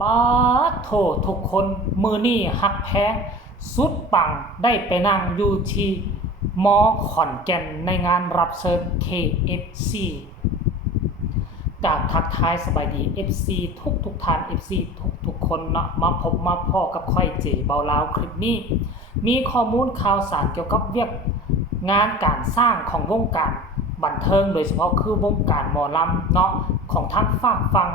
ป๊าดโถทุกคนมือนี่ฮักแพงสุดปังได้ไปนั่งอยู่ที่มอขอนแก่นในงานรับเชิญ KFC กราบทักทายสบายดี FC ทุกท่าน FC ทุกคนเนาะมาพบมาพ่อกับค่อยเจเบาลาวคลิปนี้มีข้อมูลข่าวสารเกี่ยวกับเวียกงานการสร้างของวงการบันเทิงโดยเฉพาะคือวงการหมอลำเนาะของทั้งฝากฟัง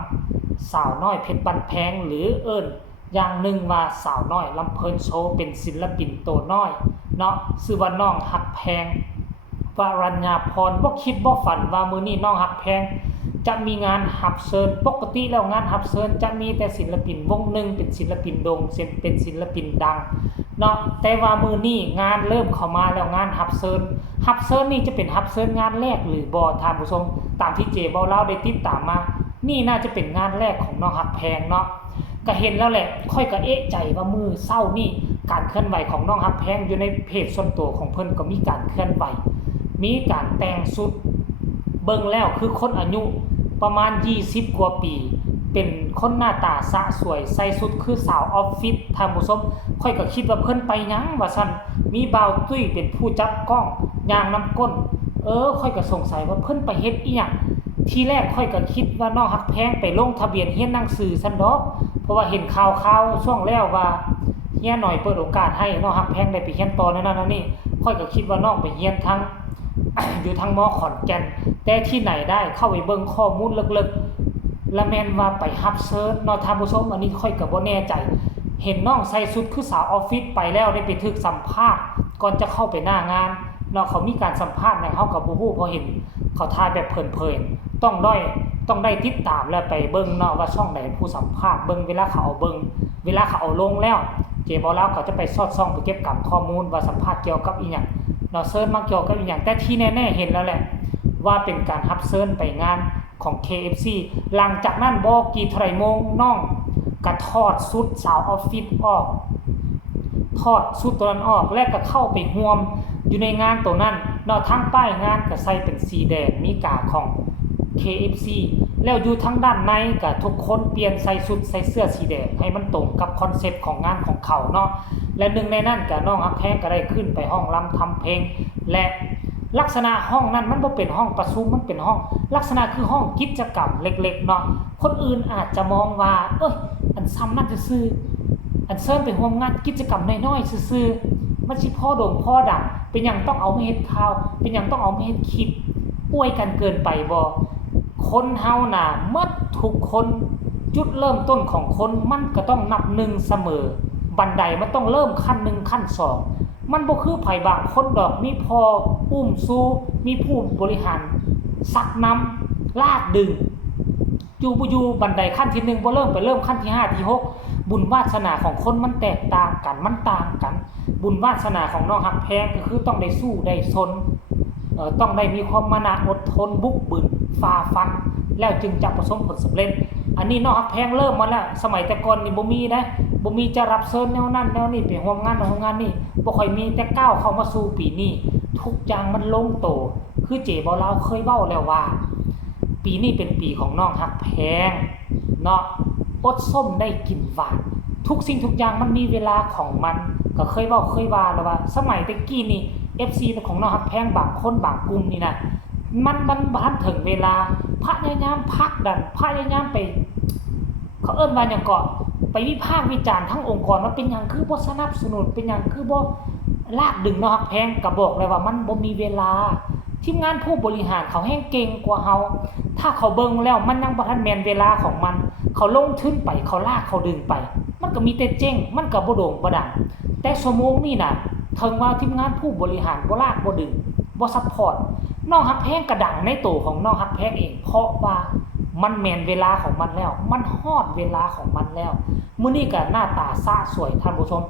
สาวน้อยเพชรบันแพงหรือเอิญอย่างหนึ่งว่าสาวน้อยลำเพลินโชว์เป็นศิลปินตัวน้อยเนาะชื่อว่าน้องฮักแพงวรัญญาพรบ่คิดบ่ฝันว่ามื้อนี้น้องฮักแพงจะมีงานหับเชิญปกติแล้วงานหับเชิญจะมีแต่ศิลปินวงหนึ่งเป็นศิลปินโด่งเป็นศิลปินดังเนาะแต่ว่ามื้อนี้งานเริ่มเข้ามาแล้วงานหับเชิญนี่จะเป็นหับเชิญงานแรกหรือบ่ท่านผู้ชมตามที่เจเบาเล่าได้ติดตามมานี่น่าจะเป็นงานแรกของน้องฮักแพงเนาะก็เห็นแล้วแหละค่อยก็เอะใจว่ามือเศร้านี่การเคลื่อนไหวของน้องฮักแพงอยู่ในเพจส่วนตัวของเพิ่นก็มีการเคลื่อนไหวมีการแต่งชุดเบิ่งแล้วคือคนอายุประมาณ20กว่าปีเป็นคนหน้าตาสะสวยใส่ชุดคือสาวออฟฟิศท่านผู้ชมค่อยก็คิดว่าเพิ่นไปหยังว่าซั่นมีบ่าวตุ้ยเป็นผู้จับกล้องย่างน้ำก้นค่อยก็สงสัยว่าเพิ่นไปเฮ็ดอีหยังทีแรกค่อยก็คิดว่าน้องฮักแพงไปลงทะเบียนเรียนหนังสือซั่นดอกเพราะว่าเห็นข่าวช่วงแล้วว่าเฮียหน่อยเปิดโอกาสให้น้องฮักแพงได้ไปเรียนต่อนั่นนี่ค่อยก็คิดว่าน้องไปเรียนทั้ง อยู่ทางมอขอนแก่นแต่ที่ไหนได้เข้าไปเบิ่งข้อมูลลึกๆและแม่นว่าไปฮับเซิร์ชเนาะท่านผู้ชมอันนี้ค่อยก็บ่แน่ใจเห็นน้องใส่ชุดคือสาวออฟฟิศไปแล้วได้ไปถึกสัมภาษณ์ก่อนจะเข้าไปหน้างานเนาะเขามีการสัมภาษณ์อย่างเฮาก็บ่ฮู้พอเห็นเขาถ่ายแบบเพลินๆต้องได้ติดตามแล้วไปเบิ่งเนาะว่าช่องไหนผู้สัมภาษณ์เบิ่งเวลาเขาเอาเบิ่งเวลาเขาเอาลงแล้วเจบ่แล้วเขาจะไปสอดส่องไปเก็บกับข้อมูลว่าสัมภาษณ์เกี่ยวกับอีหยังเนาะเซิร์ชมาเกี่ยวกับอีหยังแต่ที่แน่ๆเห็นแล้วแหละว่าเป็นการรับเซิร์ชไปงานของ KFC หลังจากนั้นบ่กี่เท่าไหร่โมงน้องก็ทอดชุดสาวออฟฟิศออกทอดชุดตัวนั้นออกแล้วก็เข้าไปร่วมอยู่ในงานตัวนั้นเนาะทางป้ายงานก็ใส่เป็นสีแดงมีกาของ KFC แล้วอยู่ทางด้านในก็ทุกคนเปลี่ยนใส่ชุดใส่เสื้อสีแดงให้มันตรงกับคอนเซ็ปต์ของงานของเขาเนาะและหนึ่งในนั้นก็น้องฮักแพงก็ได้ขึ้นไปห้องรำทำเพลงและลักษณะห้องนั้นมันบ่เป็นห้องประชุมมันเป็นห้องลักษณะคือห้องกิจกรรมเล็กๆเนาะคนอื่นอาจจะมองว่าอันซ้ำนั่นซื่ออันเซิร์นไปร่วมงานกิจกรรมน้อยๆซื่อมันสิพ่อโด่งพ่อดังเป็นหยังต้องเอามาเฮ็ดข่าวเป็นหยังต้องเอามาเฮ็ดคลิปอวยกันเกินไปบ่คนเฮาน่ะหมดทุกคนจุดเริ่มต้นของคนมันก็ต้องนับ1เสมอบันไดมันต้องเริ่มขั้น1ขั้น2มันบ่คือไผบางคนดอกมีพออุ้มสู้มีผู้บริหารซักน้ำลากดึงอยู่บ่อยู่บันไดขั้นที่1บ่เริ่มไปเริ่มขั้นที่5ที่6บุญวาสนาของคนมันแตกต่างกันมันต่างกันบุญวาสนาของน้องฮักแพงก็คือต้องได้สู้ได้ซนต้องได้มีความมานะอดทนบุกบึนฝ่าฟันแล้วจึงจะประสบผลสำเร็จอันนี้น้องฮักแพงเริ่มมาแล้วสมัยแต่ก่อนนี่บ่มีนะบ่มีจะรับเชิญแนวนั้นแนวนี้ไปร่วมงานนี่บ่ค่อยมีแต่ก้าวเข้ามาสู่ปีนี้ทุกอย่างมันลงโตคือเจบ่ลาวเคยเว้าแล้วว่าปีนี้เป็นปีของน้องฮักแพงเนาะอดส้มได้กินหวานทุกสิ่งทุกอย่างมันมีเวลาของมันก็เคยเว้าเคยว่าแล้วว่าสมัยตะกี้นี่ FC ของน้องฮักแพงบางคนบางกลุ่มนี่นะมันบ่ทันถึงเวลาพยายามพักดันพยายามไปเขาเอิ้นว่าหยังก็ไปวิพากษ์วิจารณ์ทั้งองค์กรว่าเป็นหยังคือบ่สนับสนุนเป็นหยังคือบ่ลากดึงน้องฮักแพงก็บอกเลยว่ามันบ่มีเวลาทีมงานผู้บริหารเขาแฮงเก่งกว่าเฮาถ้าเขาเบิ่งแล้วมันยังบ่ทันแม่นเวลาของมันเขาลงทุนไปเขาลากเขาดึงไปมันก็มีแต่เจ๊งมันก็บ่โด่งบ่ดังแต่ชั่วโมงนี้น่ะถึงว่าทีมงานผู้บริหารบ่ลากบ่ดึงบ่ซัพพอร์ตน้องฮักแพงก็ดังในตัวของน้องฮักแพงเองเพราะว่ามันแม่นเวลาของมันแล้วมันฮอดเวลาของมันแล้วมื้อนี้ก็หน้าตาสะสวยท่านผู้ชม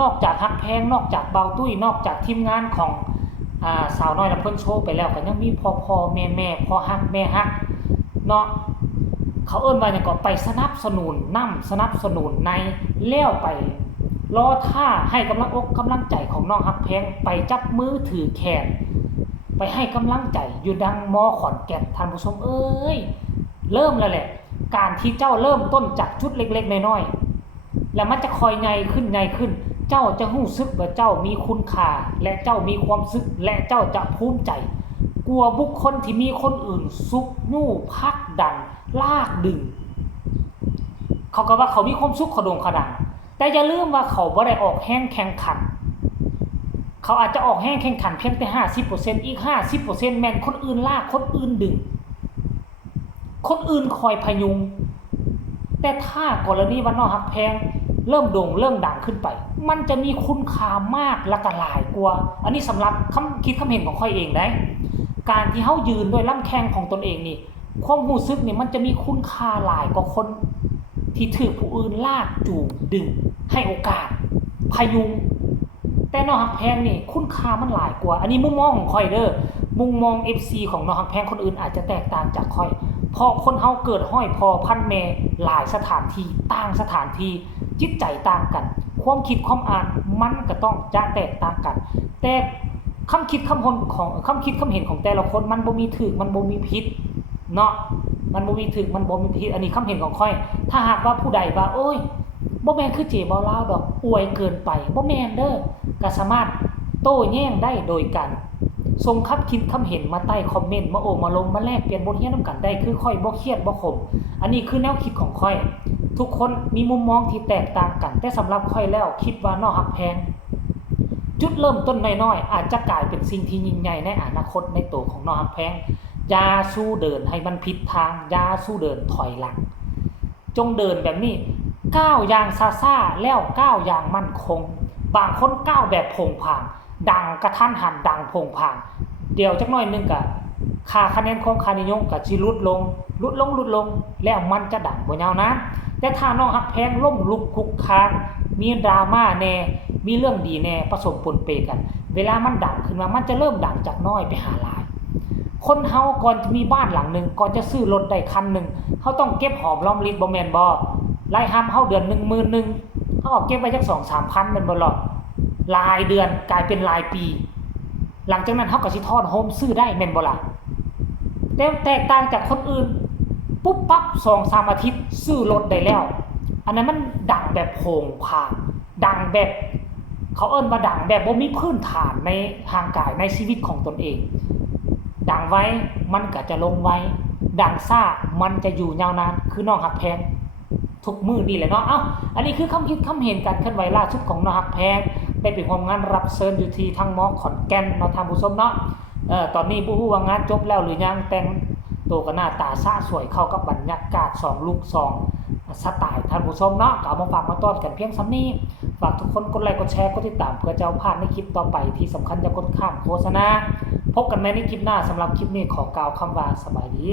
นอกจากฮักแพงนอกจากเบาตุ้ยนอกจากทีมงานของสาวน้อยลำเพิ่นโชว์ไปแล้วก็ยังมีพ่อแม่พ่อฮักแม่ฮักเนาะเขาเอิ้นว่าหยังก็ไปสนับสนุนสนับสนุนในแล้วไปรอท่าให้กำลังอกกำลังใจของน้องฮักแพงไปจับมือถือแขนไปให้กำลังใจอยู่ดังมอขอนแก่นท่านผู้ชมเริ่มแล้วแหละ การที่เจ้าเริ่มต้นจากจุดเล็กๆน้อยๆแล้วมันจะคอยใหญ่ขึ้นใหญ่ขึ้นเจ้าจะรู้สึกว่าเจ้ามีคุณค่าและเจ้ามีความสึกและเจ้าจะภูมิใจกลัวบุคคลที่มีคนอื่นซุกยู่พักดันลากดึงเขาก็ว่าเขามีความสุขขดงขดังแต่อย่าลืมว่าเขาบ่ได้ออกแห้งแข่งขันเขาอาจจะออกแห้งแข่งขันเพียงแต่ 50% อีก 50% แม่นคนอื่นลากคนอื่นดึงคนอื่นคอยพยุงแต่ถ้ากรณีว่าน้องฮักแพงเริ่มโด่งเริ่มดังขึ้นไปมันจะมีคุณค่ามากและก็หลายกว่าอันนี้สำหรับคำคิดคำเห็นของค่อยเองได้การที่เฮายืนด้วยลำแข้งของตนเองนี่ความรู้สึกนี่มันจะมีคุณค่าหลายกว่าคนที่ถูกผู้อื่นลากจูงดึงให้โอกาสพยุงแต่น้องฮักแพงนี่คุณค่ามันหลายกว่าอันนี้มุมมองของค่อยเด้อมุมมอง FC ของน้องฮักแพงคนอื่นอาจจะแตกต่างจากค่อยเพราะคนเฮาเกิดห้อยพอพันแม่หลายสถานที่ต่างสถานที่จิตใจต่างกันความคิดความอ่านมันก็ต้องจะแตกต่างกันแต่คำคิดคำเห็นของแต่ละคนมันบ่มีถูกมันบ่มีผิดเนาะมันบ่มีถูกมันบ่มีผิดอันนี้คำเห็นของค่อยถ้าหากว่าผู้ใดว่าโอ้ยบ่แม่นคือเจบ่ลาวดอกอวยเกินไปบ่แม่นเด้อก็สามารถโต้แย้งได้โดยกันส่งคิดคำเห็นมาใต้คอมเมนต์มาโอมาลงมาแลกเปลี่ยนบทเรียนนำกันได้คือค่อยบ่เครียดบ่ขมอันนี้คือแนวคิดของค่อยทุกคนมีมุมมองที่แตกต่างกันแต่สำหรับค่อยแล้วคิดว่าน้องฮักแพงจุดเริ่มต้นน้อยๆอาจจะกลายเป็นสิ่งที่ยิ่งใหญ่ในอนาคตในตัวของน้องฮักแพงอย่าสู้เดินให้มันผิดทางอย่าสู้เดินถอยหลังจงเดินแบบนี้ก้าวอย่างซ่าๆแล้วก้าวอย่างมั่นคงบางคนก้าวแบบโผงผางดังกระทันหันดังโผงผางเดี๋ยวจักหน่อยนึงก็ค่าคะแนนของค่านิยมก็สิลดลงแล้วมันจะดังบ่ยาวนานแต่ถ้าน้องฮักแพงล้มลุกคุกคานมีดราม่าแน่มีเรื่องดีแน่ผสมปนเปกันเวลามันดังขึ้นมามันจะเริ่มดังจากน้อยไปหาหลายคนเฮาก่อนจะมีบ้านหลังนึงก่อนจะซื้อรถได้คันนึงเฮาต้องเก็บหอมรอมริบบ่แม่นบ่รายหับเฮาเดือนนึงหมื่นนึงเฮาก็เก็บไว้จัก 2-3,000 แม่นบ่ล่ะรายเดือนกลายเป็นรายปีหลังจากนั้นเฮาก็สิทอนโฮมซื้อได้แม่นบ่ล่ะแต่แตกต่างจากคนอื่นปุ๊บปั๊บ 2-3 อาทิตย์ซื้อรถได้แล้วอันนั้นมันดังแบบโผงผางดังแบบเขาเอิ้นว่าดังแบบบ่มีพื้นฐานในทางกายในชีวิตของตนเองดังไว้มันก็จะลงไว้ดังซ่ามันจะอยู่ยาวนานคือน้องฮักแพงทุกมื้อนี่แหละเนาะอันนี้คือคำคิดคำเห็นการเคลื่อนไหวล่าสุดของน้องฮักแพงได้ไปร่วมงานรับเชิญอยู่ที่ทางมอขอนแก่นเนาะท่านผู้ชมเนาะตอนนี้บ่ฮู้ว่างานจบแล้วหรือยังแต่งตัวก็หน้าตาสะสวยเข้ากับบรรยากาศ2ลูก2สไตล์ท่านผู้ชมเนาะก็เอามาฝากมาต้อนกันเพียงส่ำนี้ฝากทุกคนกดไลค์กดแชร์กดติดตามเพื่อจะเอาพลาดในคลิปต่อไปที่สำคัญอย่ากดข้ามโฆษณาพบกันใหม่ในคลิปหน้าสำหรับคลิปนี้ขอกล่าวคำว่าสบายดี